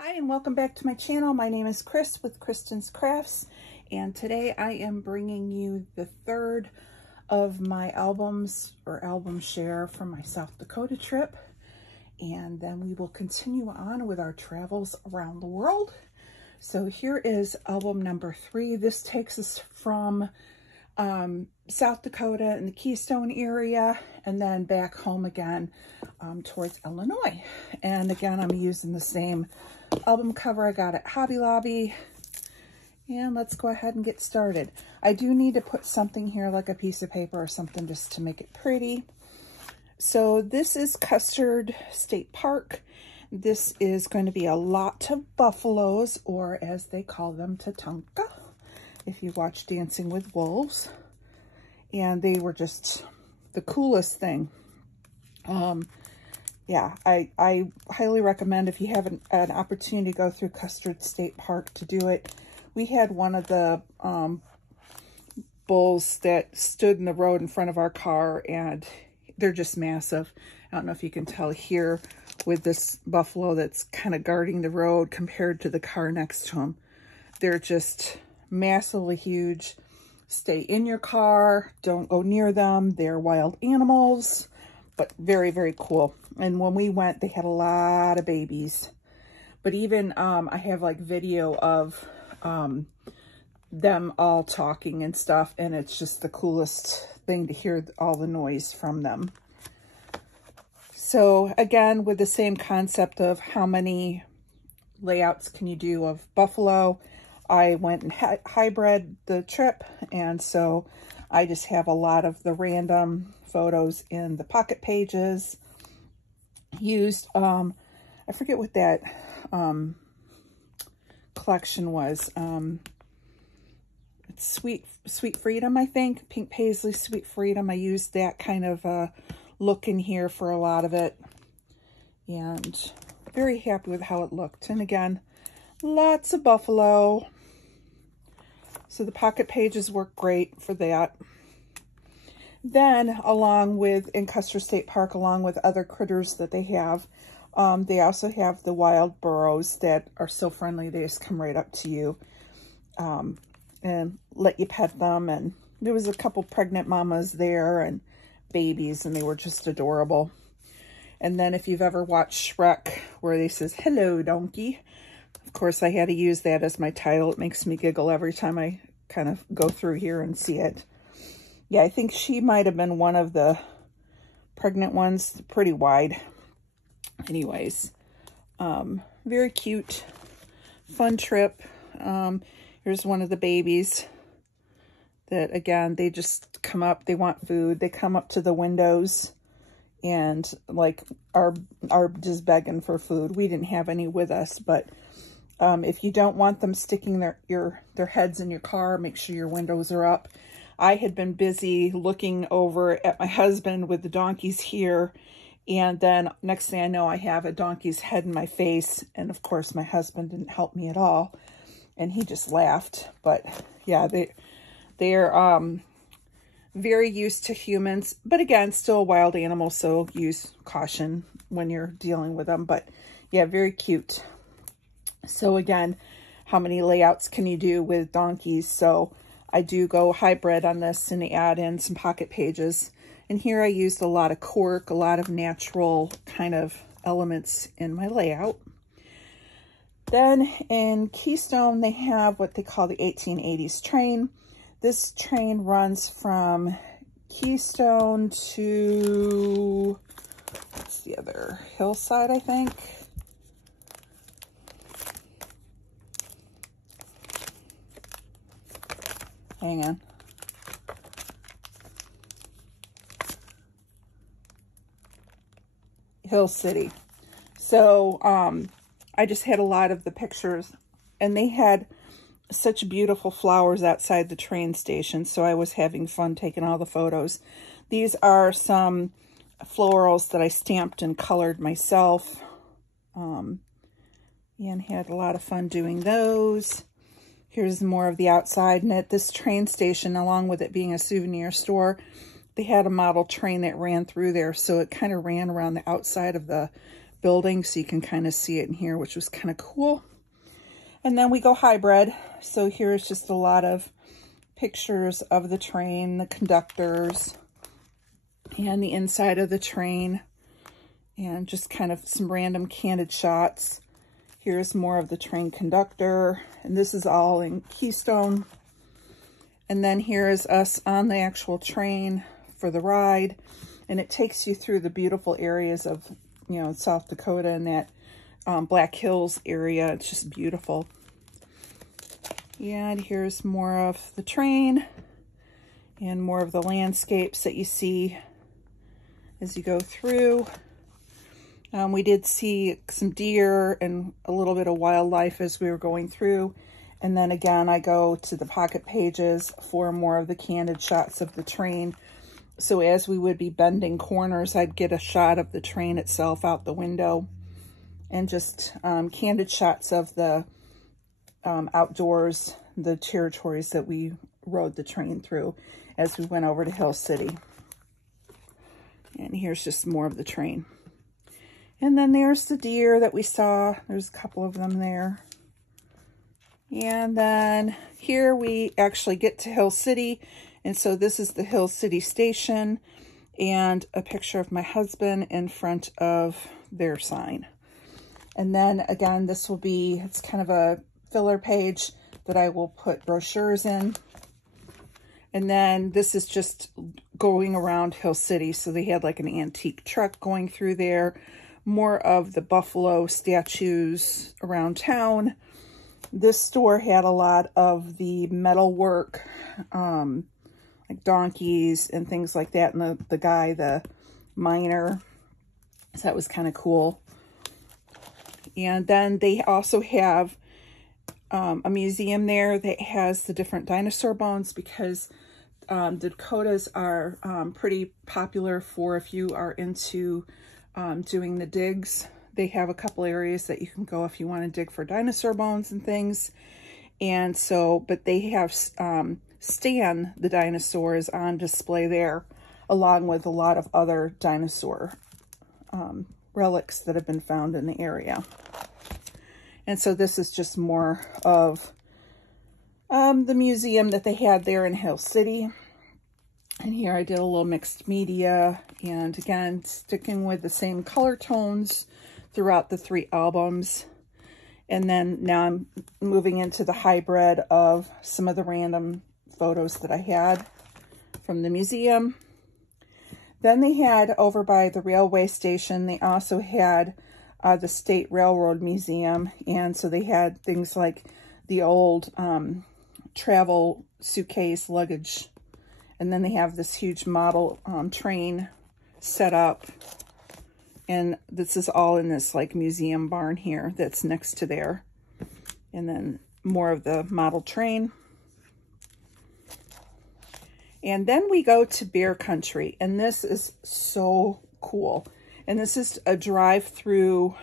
Hi and welcome back to my channel. My name is Chris with Christys Crafts, and today I am bringing you the third of my albums or album share from my South Dakota trip, and then we will continue on with our travels around the world. So here is album number 3. This takes us from South Dakota and the Keystone area and then back home again towards Illinois. And again, I'm using the same album cover I got at Hobby Lobby. And let's go ahead and get started. I do need to put something here like a piece of paper or something just to make it pretty. So this is Custer State Park. This is going to be a lot of buffaloes, or as they call them, Tatanka, if you watch Dancing with Wolves. And they were just the coolest thing. Yeah, I highly recommend if you have an opportunity to go through Custer State Park to do it. We had one of the bulls that stood in the road in front of our car, and they're just massive. I don't know if you can tell here with this buffalo that's kind of guarding the road compared to the car next to him. They're just massively huge. Stay in your car. Don't go near them. They're wild animals, but very, very cool. And when we went, they had a lot of babies. But even I have like video of them all talking and stuff, and it's just the coolest thing to hear all the noise from them. So again, with the same concept of how many layouts can you do of buffalo, I went and hybrid the trip, and so I just have a lot of the random photos in the pocket pages. Used, I forget what that collection was. It's Sweet Freedom, I think. Pink Paisley Sweet Freedom. I used that kind of look in here for a lot of it, and very happy with how it looked. And again, lots of buffalo. So the pocket pages work great for that. Then, along with, in Custer State Park, along with other critters that they also have the wild burros that are so friendly. They just come right up to you and let you pet them. And there was a couple pregnant mamas there and babies, and they were just adorable. And then if you've ever watched Shrek, where they says, "Hello, donkey." Of course, I had to use that as my title. It makes me giggle every time I kind of go through here and see it. Yeah, I think she might have been one of the pregnant ones, pretty wide. Anyways, very cute, fun trip. Here's one of the babies that, again, they just come up, they want food. They come up to the windows and like are just begging for food. We didn't have any with us, but if you don't want them sticking their heads in your car, make sure your windows are up. I had been busy looking over at my husband with the donkeys here, and then next thing I know, I have a donkey's head in my face, and of course my husband didn't help me at all, and he just laughed. But yeah, they're very used to humans, but again, still a wild animal, so use caution when you're dealing with them. But yeah, very cute. So again, how many layouts can you do with donkeys? So I do go hybrid on this and add in some pocket pages. And here I used a lot of cork, a lot of natural kind of elements in my layout. Then in Keystone, they have what they call the 1880s train. This train runs from Keystone to, what's the other, Hillside, I think. Hang on. Hill City. So I just had a lot of the pictures, and they had such beautiful flowers outside the train station, so I was having fun taking all the photos. These are some florals that I stamped and colored myself, and had a lot of fun doing those. Here's more of the outside. And at this train station, along with it being a souvenir store, they had a model train that ran through there. So it kind of ran around the outside of the building, so you can kind of see it in here, which was kind of cool. And then we go hybrid. So here's just a lot of pictures of the train, the conductors, and the inside of the train, and just kind of some random candid shots. Here's more of the train conductor, and this is all in Keystone. And then here's us on the actual train for the ride, and it takes you through the beautiful areas of, you know, South Dakota and that Black Hills area. It's just beautiful. And here's more of the train and more of the landscapes that you see as you go through. We did see some deer and a little bit of wildlife as we were going through. And then again, I go to the pocket pages for more of the candid shots of the train. So as we would be bending corners, I'd get a shot of the train itself out the window, and just candid shots of the outdoors, the territories that we rode the train through as we went over to Hill City. And here's just more of the train. And then there's the deer that we saw. There's a couple of them there. And then here we actually get to Hill City. And so this is the Hill City station, and a picture of my husband in front of their sign. And then again, this will be, it's kind of a filler page that I will put brochures in. And then this is just going around Hill City. So they had like an antique truck going through there, more of the buffalo statues around town. This store had a lot of the metal work, like donkeys and things like that. And the guy, the miner, so that was kind of cool. And then they also have a museum there that has the different dinosaur bones, because the Dakotas are pretty popular for, if you are into doing the digs. They have a couple areas that you can go if you want to dig for dinosaur bones and things. And so, but they have Stan the dinosaurs on display there, along with a lot of other dinosaur relics that have been found in the area. And so this is just more of the museum that they had there in Hill City. And here I did a little mixed media, and again, sticking with the same color tones throughout the 3 albums. And then now I'm moving into the hybrid of some of the random photos that I had from the museum. Then they had, over by the railway station, they also had the State Railroad Museum. And so they had things like the old travel suitcase luggage. And then they have this huge model train set up. And this is all in this like museum barn here that's next to there. And then more of the model train. And then we go to Bear Country, and this is so cool. And this is a drive-through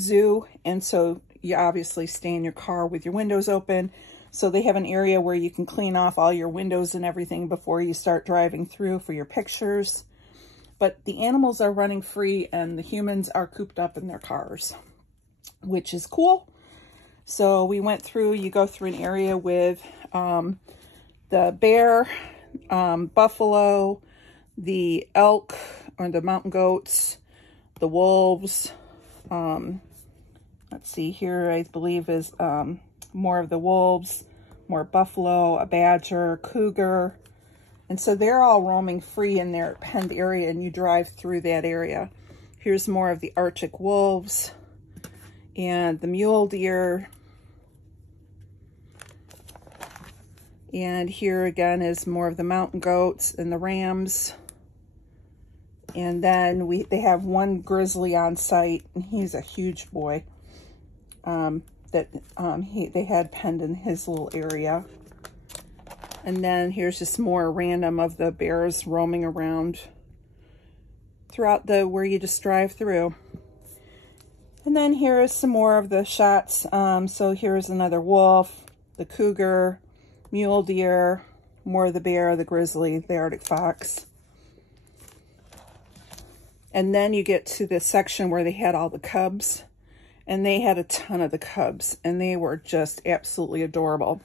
zoo, and so you obviously stay in your car with your windows open. So they have an area where you can clean off all your windows and everything before you start driving through for your pictures. But the animals are running free and the humans are cooped up in their cars, which is cool. So we went through, you go through an area with the bear, buffalo, the elk or the mountain goats, the wolves. Let's see here, I believe is more of the wolves, more buffalo, a badger, cougar. And so they're all roaming free in their penned area, and you drive through that area. Here's more of the Arctic wolves and the mule deer. And here again is more of the mountain goats and the rams. And then they have one grizzly on site, and he's a huge boy that they had penned in his little area. And then here's just more random of the bears roaming around throughout where you just drive through. And then here is some more of the shots. So here's another wolf, the cougar, mule deer, more of the bear, the grizzly, the Arctic fox. And then you get to the section where they had all the cubs, and they had a ton of the cubs, and they were just absolutely adorable.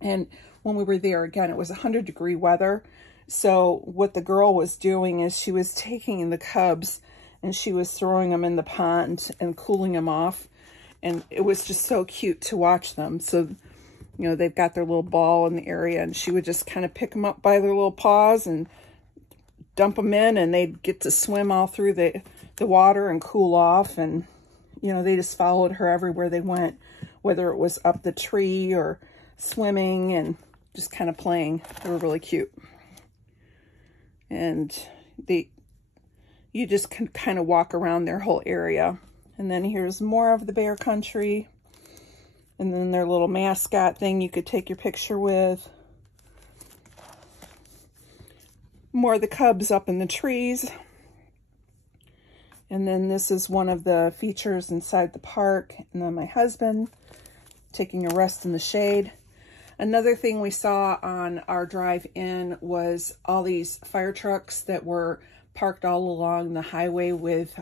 And when we were there, again, it was 100-degree weather. So what the girl was doing is she was taking the cubs and she was throwing them in the pond and cooling them off. And it was just so cute to watch them. So, you know, they've got their little ball in the area, and she would just kind of pick them up by their little paws and dump them in, and they'd get to swim all through the water and cool off. And, you know, they just followed her everywhere they went, whether it was up the tree or swimming and just kind of playing. They were really cute. And you just can kind of walk around their whole area. And then here's more of the bear country. And then their little mascot thing you could take your picture with. More of the cubs up in the trees. And then this is one of the features inside the park. And then my husband taking a rest in the shade. Another thing we saw on our drive in was all these fire trucks that were parked all along the highway with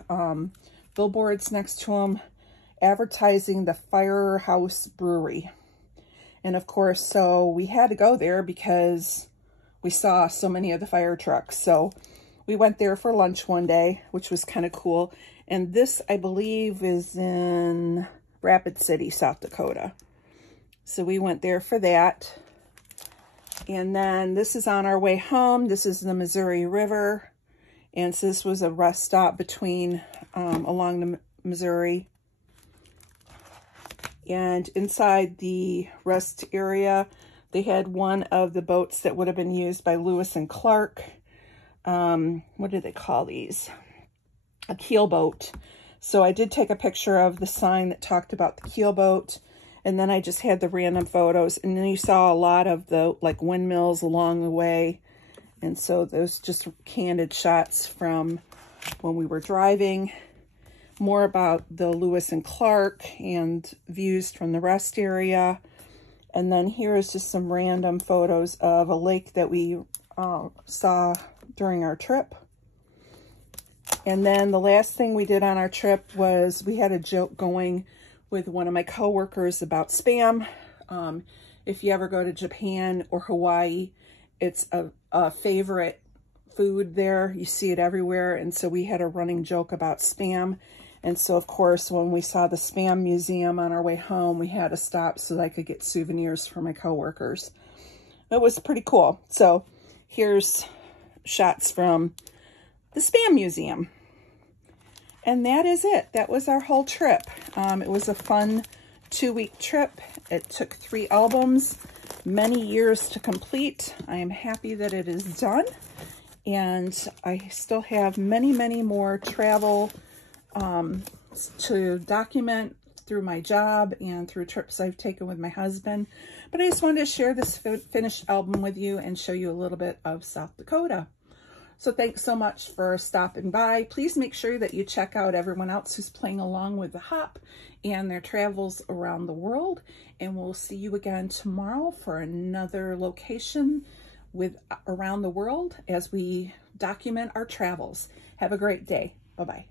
billboards next to them advertising the Firehouse Brewery. And of course, so we had to go there because we saw so many of the fire trucks. So we went there for lunch one day, which was kind of cool. And this, I believe, is in Rapid City, South Dakota. So we went there for that. And then this is on our way home. This is the Missouri River. And so this was a rest stop between, along the Missouri. And inside the rest area, they had one of the boats that would have been used by Lewis and Clark. What do they call these? A keel boat. So I did take a picture of the sign that talked about the keel boat. And then I just had the random photos. And then you saw a lot of the like windmills along the way. And so those just candid shots from when we were driving. More about the Lewis and Clark and views from the rest area. And then here is just some random photos of a lake that we saw during our trip. And then the last thing we did on our trip was we had a joke going with one of my coworkers about Spam. If you ever go to Japan or Hawaii, it's a favorite food there. You see it everywhere. And so we had a running joke about Spam. And so, of course, when we saw the Spam Museum on our way home, we had to stop so that I could get souvenirs for my coworkers. It was pretty cool. So here's shots from the Spam Museum. And that is it. That was our whole trip. It was a fun 2-week trip. It took 3 albums, many years to complete. I am happy that it is done. And I still have many, many more travel to document through my job and through trips I've taken with my husband. But I just wanted to share this finished album with you and show you a little bit of South Dakota. So thanks so much for stopping by. Please make sure that you check out everyone else who's playing along with the hop and their travels around the world. And we'll see you again tomorrow for another location with around the world as we document our travels. Have a great day. Bye-bye.